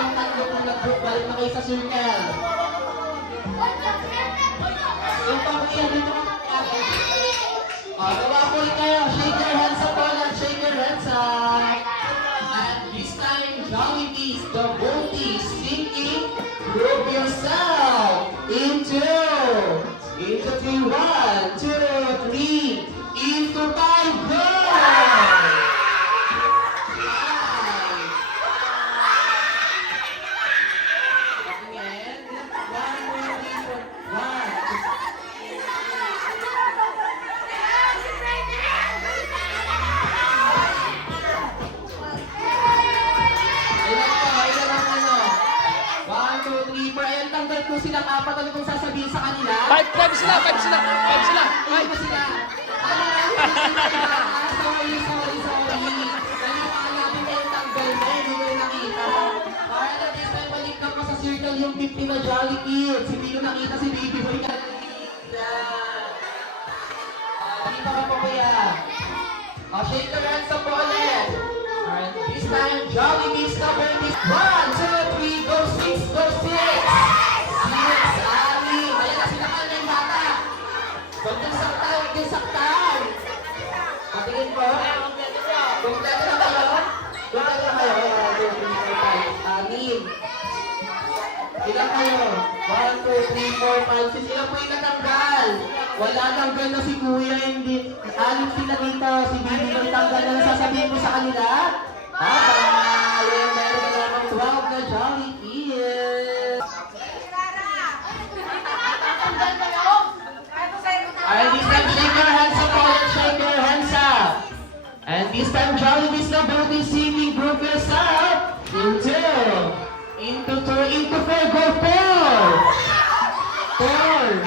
dalawang tatlo kung nag-group, balik na kayo sa circle. Yung pamilya dito ka kaya. Gawa ko ulit kayo. Shake your hands up ulit. Shake your hands up. And this time, Jollibees, the Bolties, singing, group yourself into 3, 1, 2, 3, into 5, go! Kung sila apat, ano kung sasabihin sa kanila? 5 sila. Ano sila? Sorry. Naniwala ko kayo tanggal na, hindi ko nakita. Para na this time, balik na po sa circle yung 50 na Jolly Kids. Hindi ko nakita si Baby Boy ka. Dito ka po kuya. Shake your hands up po ulit. Alright, this time, Jollibees number 1, 2, 3, go 6, go 6. Huwag yung saktan. Patingin po. Kompleto na kayo? Amin. Ilan kayo? 1, 2, 3, 4, 5, 6. Ilan po yung natanggal? Wala tanggal na si Kuya. Hindi. Alit sila dito. Si Bibi yung tanggal na nasasabihin mo sa kanila. Bye-bye! Meron na naman 12 na Jolly Kids. Alright, this time shake your hands up ulit, shake your hands up. And this time Jollibees na both is singing, group yourself into 2, into 4, go 4. 4.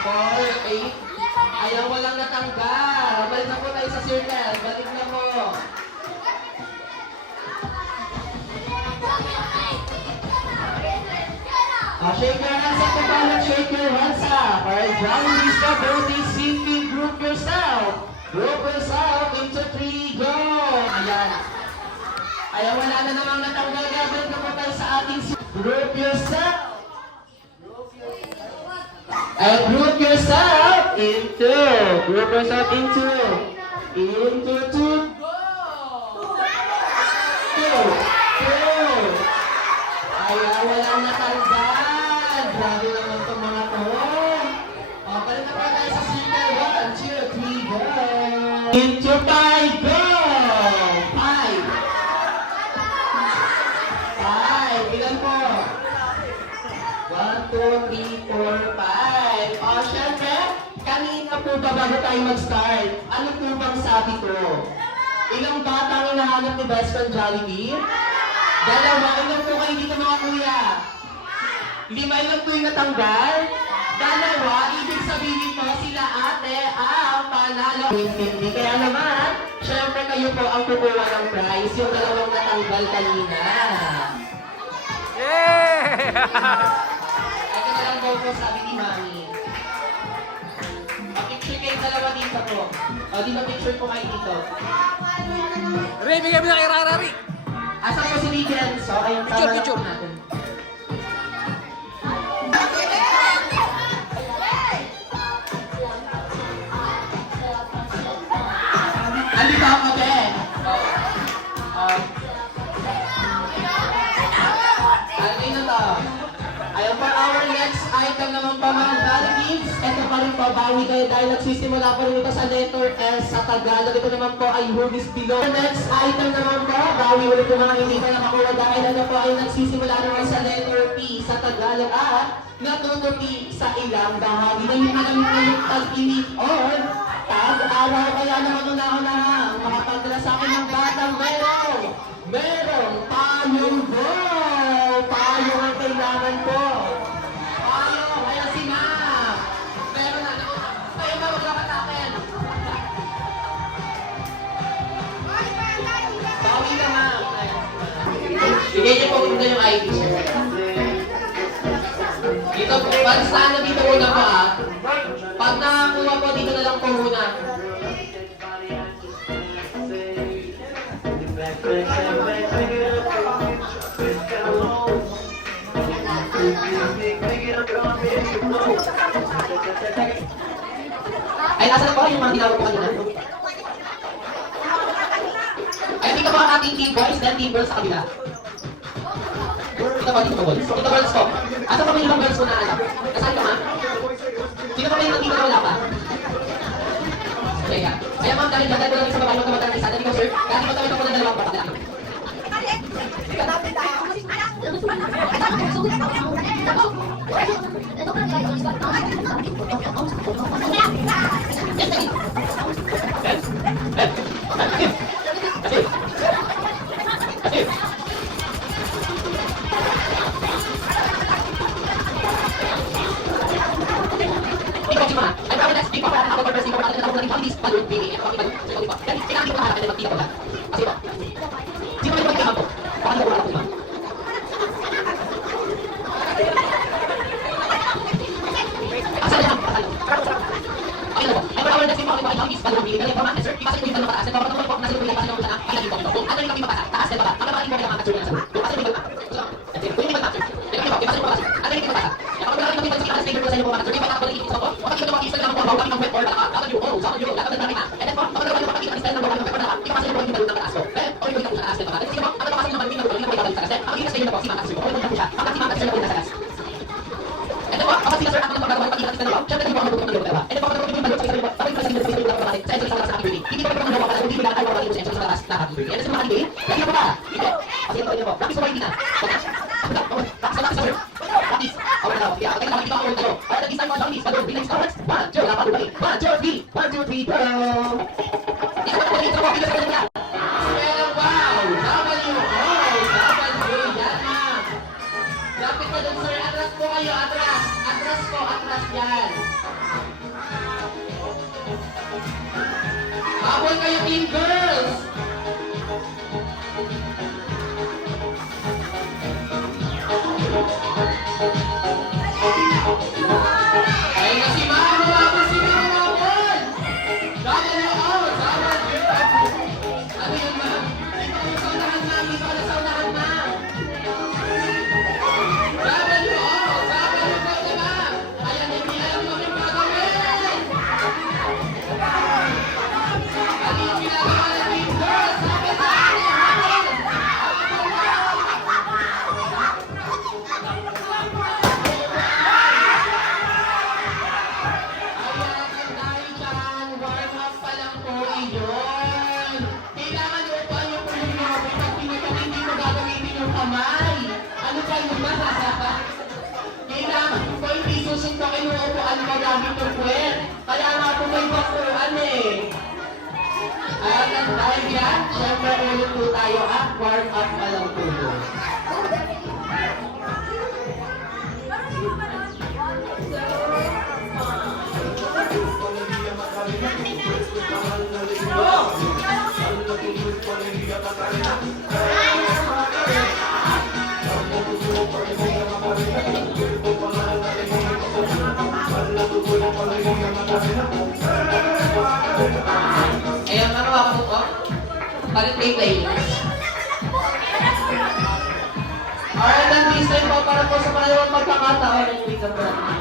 4, 8. Ayaw walang natanggal. Balik na po tayo sa circle. Balik na po. Shake your hands up and shake your hands up. Alright, Jollibees na both is singing, group yourself. Group yourself into 3, go! Ayan. Ayaw wala na namang natanggal. Kaya balik na po tayo sa ating group yourself. And group yourself into 2, go! 2. Ayaw walang natanggal. Grabe naman itong mga to. Balik na pa tayo sa circle. 1, 2, 3, go! Into 5, go! 5. Ilan po? 1, 2, 3, 4, 5. Syempre, kanina po ba bago tayo mag-start? Ano po bang sabi ko? Ilang bata ang hinahanap ni Best Friend Jollibee? 2. Ilan po kayo dito mga kuya? 5. Ilan po yung natanggal? 2. Ibig sabihin po sila ate ang panalo. Hindi. Kaya naman, syempre kayo po ang kukuha ng prize. Yung 2 natanggal kanina. Yeah! Ito na lang daw po sabi ni Mami. Picture kayo 2 dito po. Dito picture po kayo dito. Ray, bigay mo na kay Rarari. Asan po si Rigen? So, ayun, Picture. natin. Andito ako, Ben. Ano na to? Ayun for our next item naman po mga Jollibees. Ito pa rin po, bawi kayo dahil nagsisimula po rin ito sa letter S sa Tagalog. Ito naman po ay who is below. Next item naman po, bawi ulit po mga hindi pa nakakuha dahil ano po ay nagsisimula naman sa letter P sa Tagalog at natutupi sa ilang bahagi. Na yung alam ko yung tag-init or tag-araw. Kaya naman una-una makapadala sa akin ng batang merong payong po. Payong ang kailangan po. Payong, kaya sinap. Meron na. Kayo ba maglapat akin? Bawi naman. Bigay niyo po muna yung ID. Dito po, basta na dito muna po Pag nakakuha po, dito na lang po muna. Ay, nasa na po yung mga tinawag ko kanina? Ay, dito po ang ating team boys, then team girls sa kabila. Dito po, dito girls. Dito girls po. Asa pa may ibang girls ko na alam? Nasaan ka, ma'am? Sino pa may nandito na wala pa? Kaya, kaya ma'am, dahil dahil ko lang sa babae ng kamatang isa, dahil ko sir, kahit mo tayo ng dalawang patak. Habol kayo, team girls! Ay, na si Mamo! Habol si Mamo! Habol! Ano yun, ma'am? Dito ko sa unahan, ma'am! Dito ko na sa unahan, ma'am! Habol! Habol! Habol na, ma'am! Ayan, hindi alam mo yung gagawin! Ano yung ginagawa ng team girls? Habol na! Suntokin mo upuan mo gamit ng puwet. Kaya nga po may bakuan eh. At dahil yan, syempre ulit po tayo at warm up pa lang po po. Ayan, nakawa ko po. Palit may playlist. Alright, then this time po para po sa pangalawang magkakataon ng week ng natin.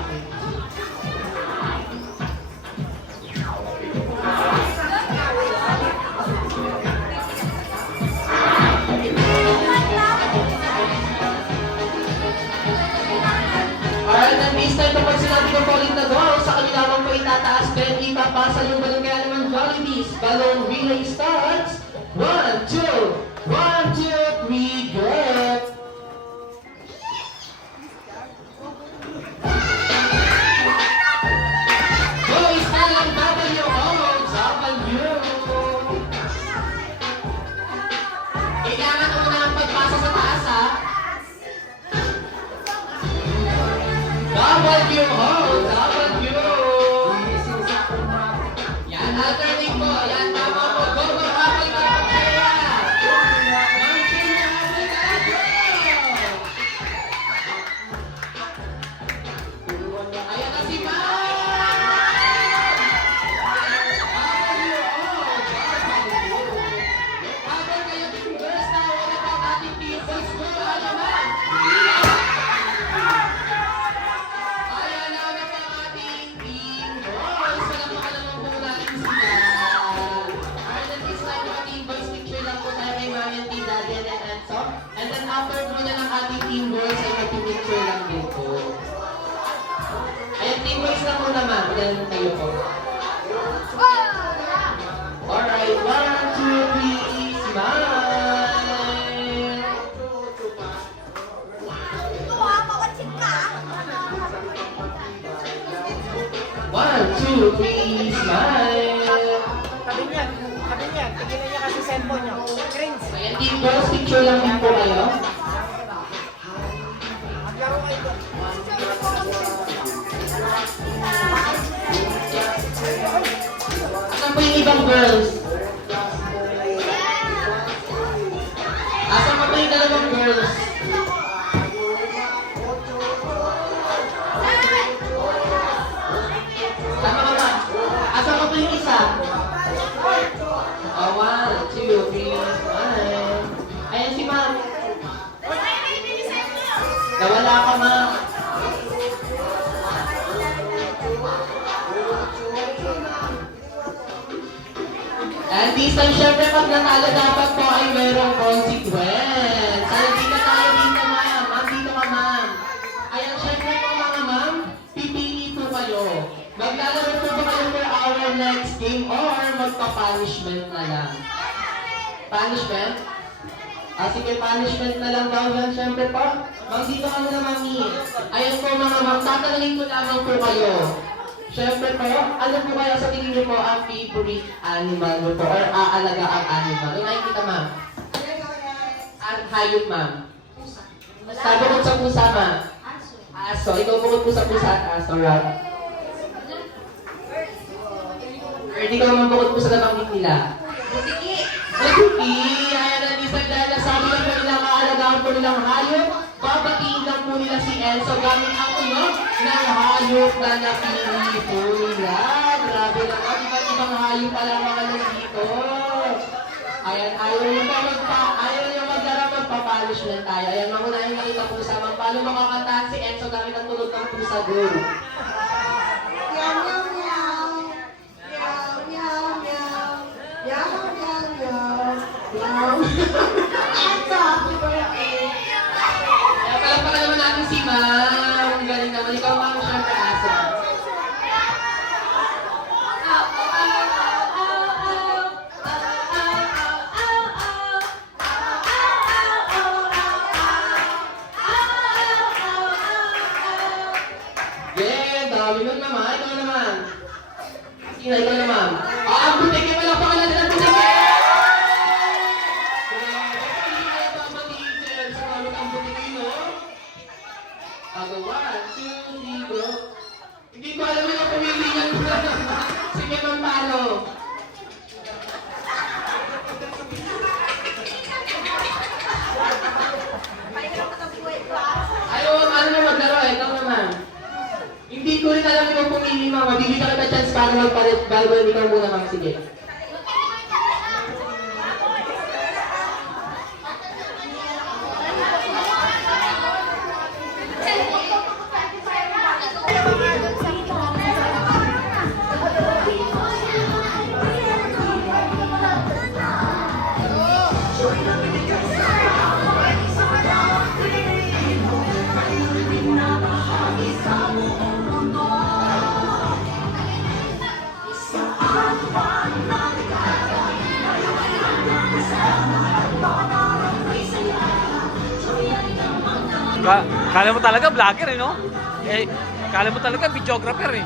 Alright, then this time kapag sinabi ko po ulit na go, sa kanila mo po itataas, then ipapasa yung balon kaya naman Jollibees. Balon relay starts. 1, 2, 1, 2, 3, go! Boys, na lang W, W. Kailangan una ang pagpasa sa taas, ha? W, W. Yan, alternate po. Yan, tama po. Go, go, habol, then kayo po. Alright, 1, 2, 3, smile! 1, 2, 3, smile! Tabi niyan. Tigilan niya kasi cellphone niyo. Cringe. Ayan, team girls, picture lang din po kayo. Maglaro kayo doon. Asan po yung ibang girls? Asan po yung dalawang girls? Tama ka ba? Asan po yung isa? Oh, 1, 2, 3, smile. Ayan si ma'am. Nawala ka, ma'am. And this time, syempre, pag natalo dapat po ay mayroong consequence. Kaya dito tayo dito, ma'am. Ma'am, dito ka, ma'am. Ayan, syempre po, mga ma'am, pipili po kayo. Maglalaro po ba kayo for our next game or magpa-punishment na lang? Punishment? Sige, punishment na lang daw yan, syempre po. Ma'am, dito ka muna, mami. Ayan po, mga ma'am, tatanungin ko lamang po kayo. Siyempre po, ano po kaya sa tingin niyo po ang favorite animal mo po or aalaga ang animal? Yung nakikita, ma'am? Ang hayop, ma'am. Sabi ko sa pusa, ma'am. Aso. Ikaw bukod po sa pusa at aso, right? Or hindi ka naman bukod po sa nabanggit nila? Musiki! Ayan, ang isang dahil sabi lang po nilang aalagaan po nilang hayop. Babatiin lang po nila si Enzo gamit ang tunog ng hayop na napili po nila. Grabe naman, iba't ibang hayop pala ang mga nandito. Ayan, ayaw nyo maglaro, magpapalish lang tayo. Ayan, mamunahin nakita po sa mga paano makakantahan si Enzo gamit ang tunog ng pusa. Go! Meow, meow, meow. Meow, meow, meow. Meow, meow, meow. Meow. Enzo, happy birthday. Kaya pala naman natin si Ma'am. Ang galing naman. Ikaw, Ma'am, syempre aso. Yeah, dami nun naman. Ikaw naman. Sina, ikaw naman. Ang butiki pala pa natin ang butiki! Hindi kaya pa mag-i-teacher sa kamot ang butiki, no? Ako, 1, 2, 3, go. Hindi ko alam yung pumili niya. Sige, Ma'am, paano? Ayaw, ano na maglaro, ikaw naman. Hindi ko rin alam yung pumili, Ma'am. Mabibigyan kita chance para magpalit. Bago ikaw muna, Ma'am. Sige. Kala mo talaga vlogger eh, no? Kala mo talaga videographer eh.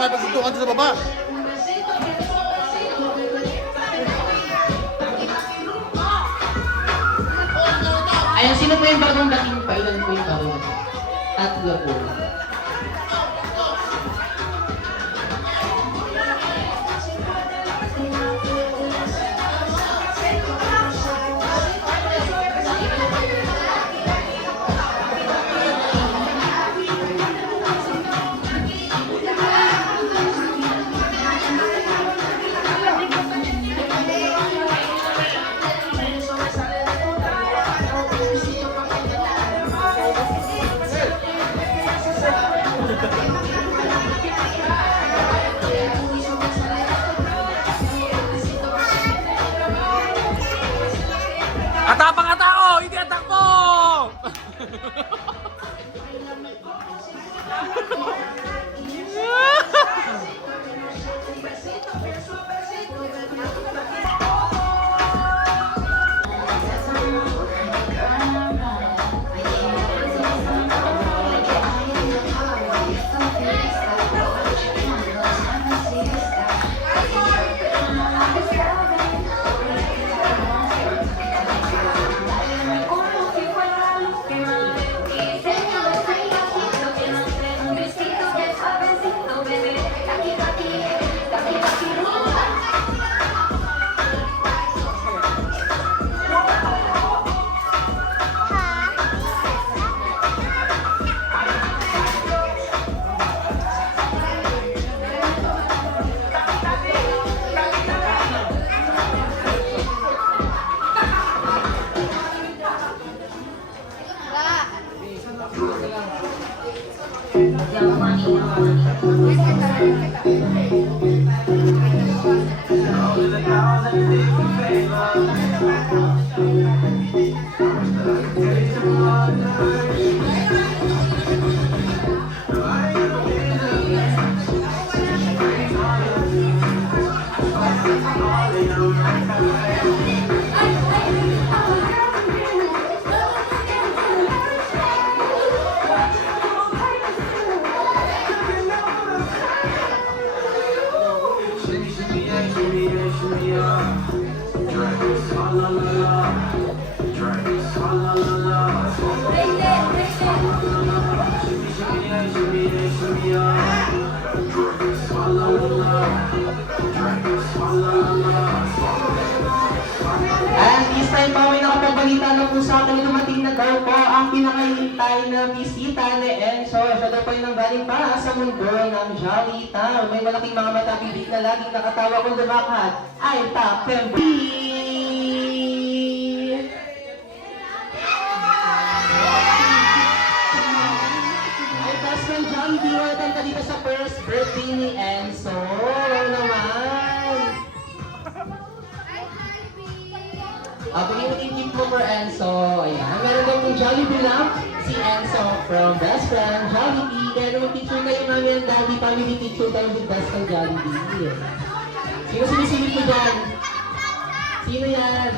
may pagsuntukan sa baba. Ayan, sino po yung bagong dating pa? Ilan po yung bagong dating? Tatlo po. Atapang nga tao! Hindi atakbo! And this time pa may nakapagbalita na po sa akin, dumating na daw po ang pinakahihintay na bisita ni Enzo. Siya daw po yung nanggaling pa sa mundo ng Jolly Town. May malaking mga mata bibig na laging nakatawa kung lumakad. Ay, Top 10. Ay, best friend Jolly D. Welcome ka dito sa first birthday ni Enzo. Wow naman. Bigyan mo yung gift mo for Enzo. Ayan. Meron daw pong Jollibee lang si Enzo from best friend Jollibee. Kaya naman picture kayo mami and daddy. Family picture tayo with best friend Jollibee. Sino sinisilip mo dyan? Sino yan?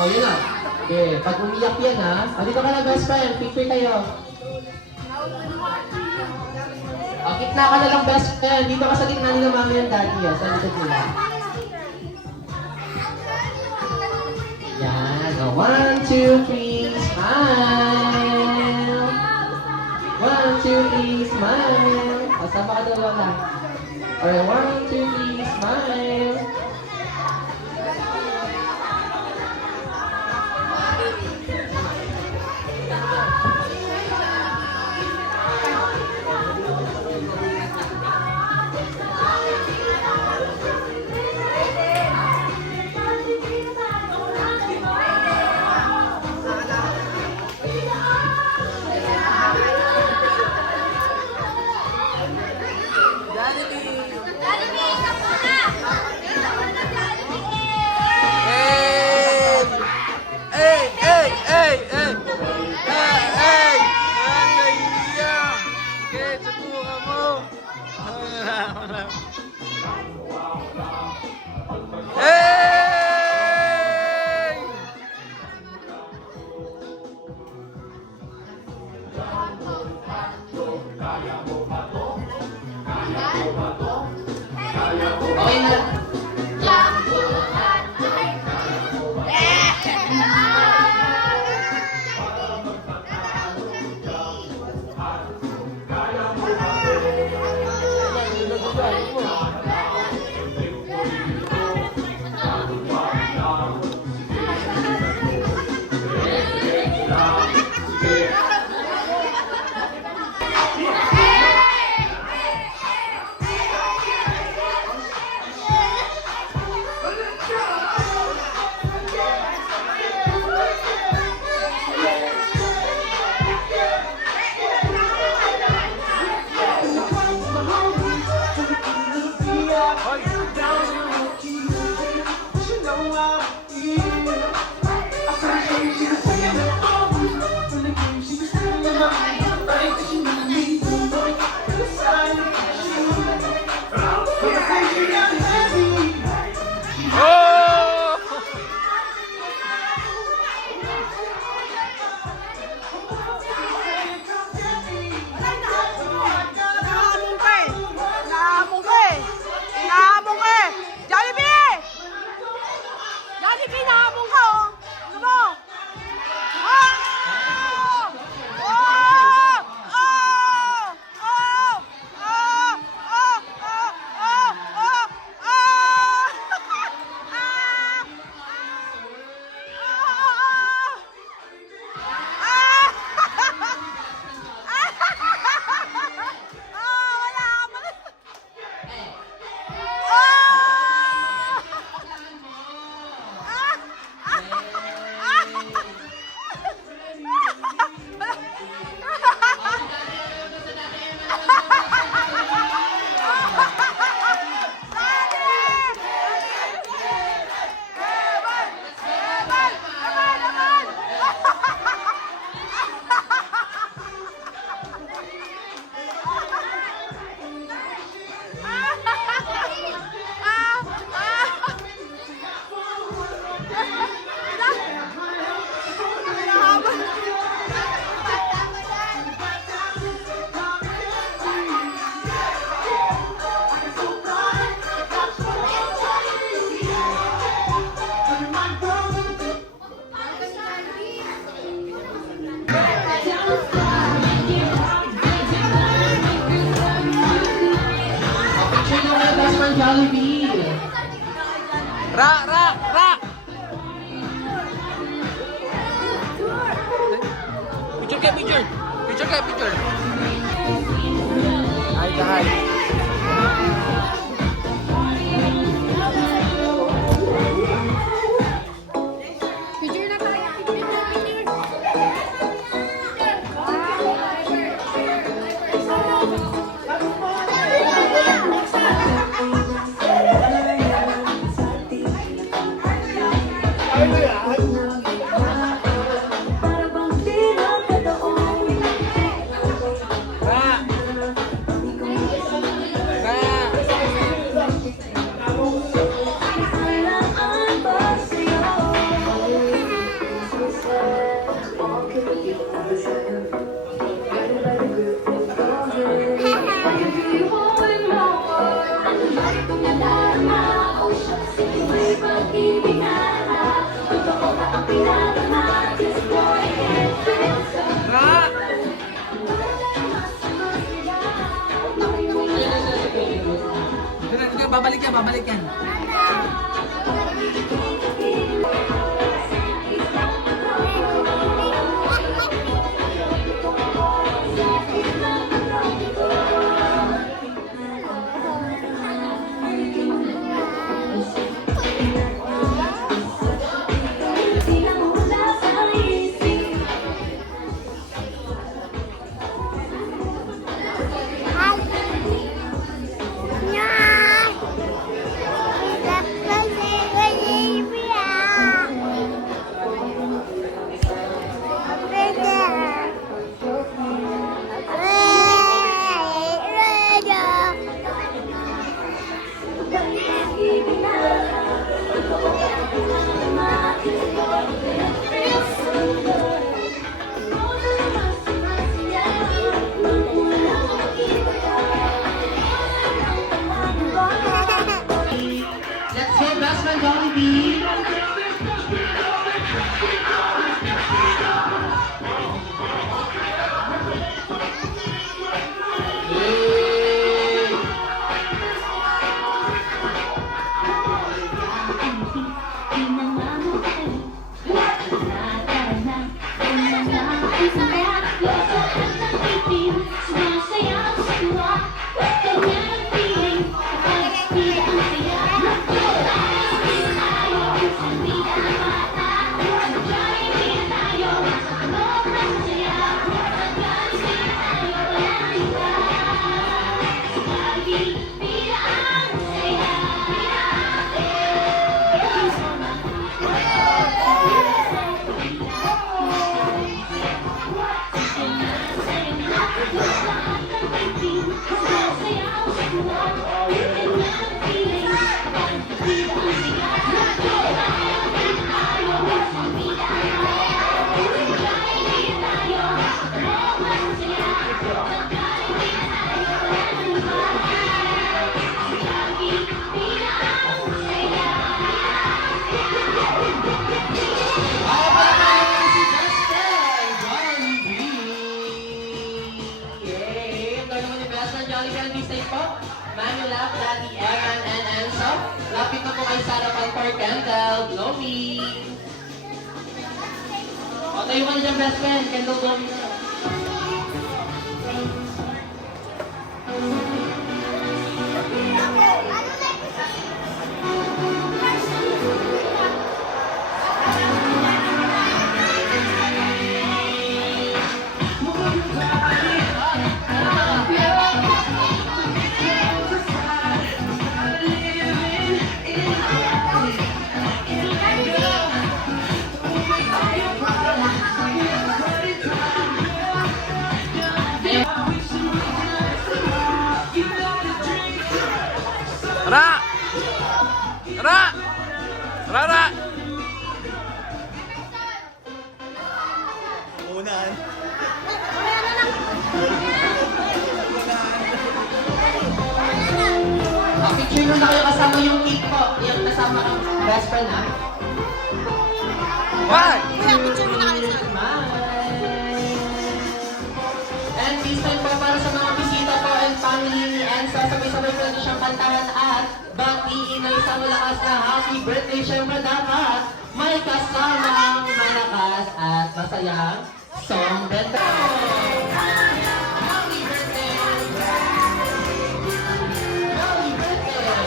Oh yun lang. Okay, pag umiyak yan ha. Dito ka na best friend. Picture kayo. Gitna ka na lang best friend. Dito ka sa gitna nila mami and daddy. Sa likod nila. Yan. 1, 2, 3, smile. 1, 2, 3, smile. Sama ka daw Lola. Alright, 1, 2, 3, smile. Jollibee! Okay na. Oh! Nahamon ka eh! Nahamon ka eh! Nahamon ka eh! Jollibee! Jollibee, nahamon ka oh! Ano mo? Ah! Oh! Oh! Oh! Oh! Oh! Oh! Oh! Oh! Picture nyo kayo guys ng Jollibee. Ra! Ra! Ra! Picture kayo, picture! Picture kayo, picture! Hi, hi! Picture na tayo. Picture. Ra! Ra! Ra! Babalik yan, babalik yan. friend Jollibee. Yay! Ako pala naman si Justin Jollibee. Yay! Ito naman yung best friend Jollibee ang mistake po. Mami Love, Daddy, Evan, and Enzo. Lapit na po kayo sa harapan for candle glowing. O, tayo ka na dyan, best friend. Candle glowing na. Ra! Ra! Ra! Ra! Picture nyo na kayo kasama yung cake po. Yung kasama ang best friend, ha? Why? And this time po para sa mga bisita po and family ni Enzo, sabay-sabay po natin siyang kantahan at batiin ng isang malakas na happy birthday. Siyempre dapat may kasamang malakas at masayang song benta. Happy birthday! Happy birthday!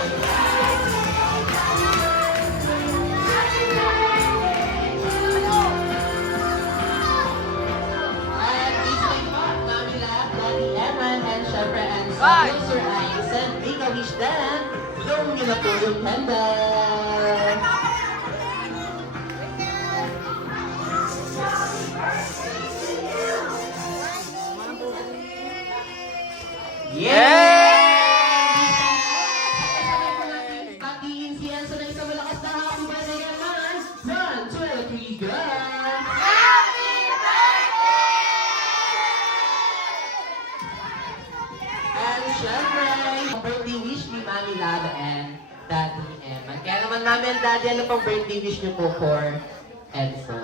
At this time po, Mami Love, Daddy Evan, and syempre Enzo. Bye! Close your eyes and make a wish then. Blow nyo na po yung candle. Yay! Patiin si Enzo na isang malakas na happy birthday naman. 1, 2, 3, go! And syempre, ang birthday wish ni Mami Love and Daddy Eman. Kaya naman Mami and Daddy, ano pang birthday wish niyo po for Enzo?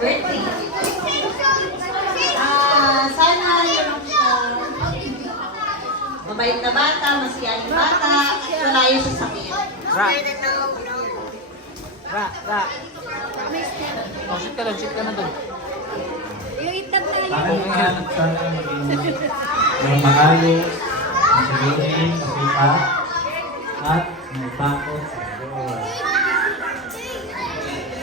Birthday. Sana yun siya. Mabait na bata, masiyahing bata, malayo sa sakit. Ra! Ra! Ra! Oh, sit ka doon, sit ka na doon. Yung itab tayo. Sana sana maging yung maayos, masigilin, masika, at magtakot sa Diyos.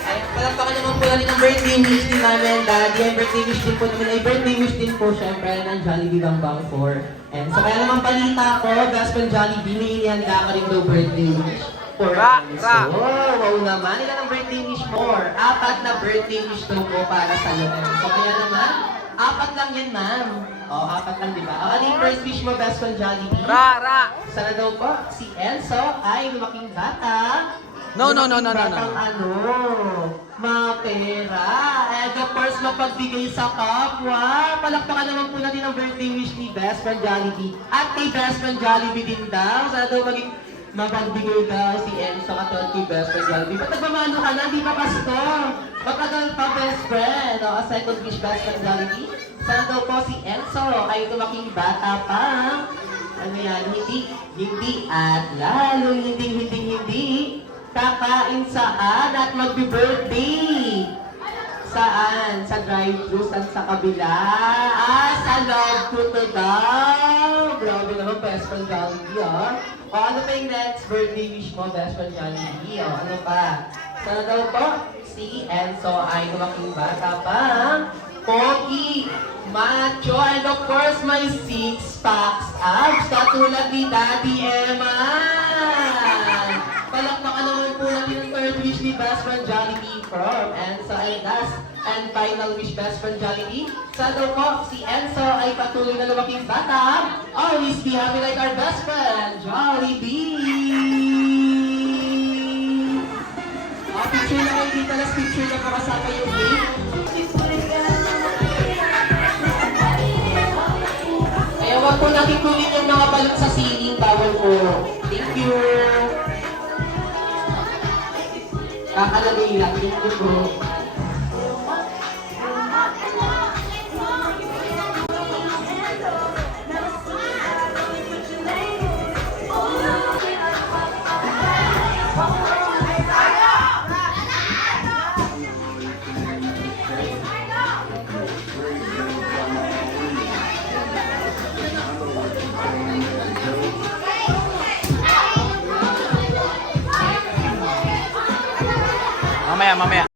Ay, palakpakan naman po natin ang birthday wish ni Mami and Daddy. Ang birthday wish din po namin ay birthday wish din po syempre ng Jollibee Gangbang 4. And so kaya naman balita ko, best friend Jollibee, may inihanda ka rin daw birthday wish for Ra! Enzo. Ra! Wow naman, ilan ang birthday wish mo? 4 na birthday wish daw po para sa iyo. So kaya naman, 4 lang yan, ma'am. O, 4 lang, di ba? Ano yung first wish mo, best friend Jollibee? Ra! Ra! Sana daw po, si Enzo ay lumaking bata No. Ano, mapera. And of course, mapagbigay sa kapwa. Palakpakan naman po natin ang birthday wish ni Best Friend Jollibee. At kay Best Friend Jollibee din daw. Sana daw maging mapagbigay daw si Enzo katulad kay Best Friend Jollibee. Ba't nagmamano ka na? Di pa pasto. Matagal pa, best friend. O, a second wish, Best Friend Jollibee. Sana daw po si Enzo ay tumaking bata pa. Ano yan? Hindi at lalo hindi kakain saan at magbi-birthday. Saan? Sa drive-thru, saan sa kabila? Sa love ko to daw. Grabe naman, Best Friend Jollibee, O, ano pa yung next birthday wish mo, Best Friend Jollibee? O, ano pa? Sana daw po, si Enzo ay tumaking bata pa. Pogi, macho, and of course, my six-packs abs, katulad ni Daddy Eman. Palakpakan naman po natin ang third wish ni Best Friend Jollibee from Enzo and last and final wish, Best Friend Jollibee. Sana daw po, si Enzo ay patuloy na lumaking bata. Always be happy like our best friend, Jollibee. Picture na kayo dito, last picture na makasama yung game. Kaya wag po natin kunin yung mga balot sa ceiling, bawal po. Thank you. Kakalagay lang, thank you po. Mamaya.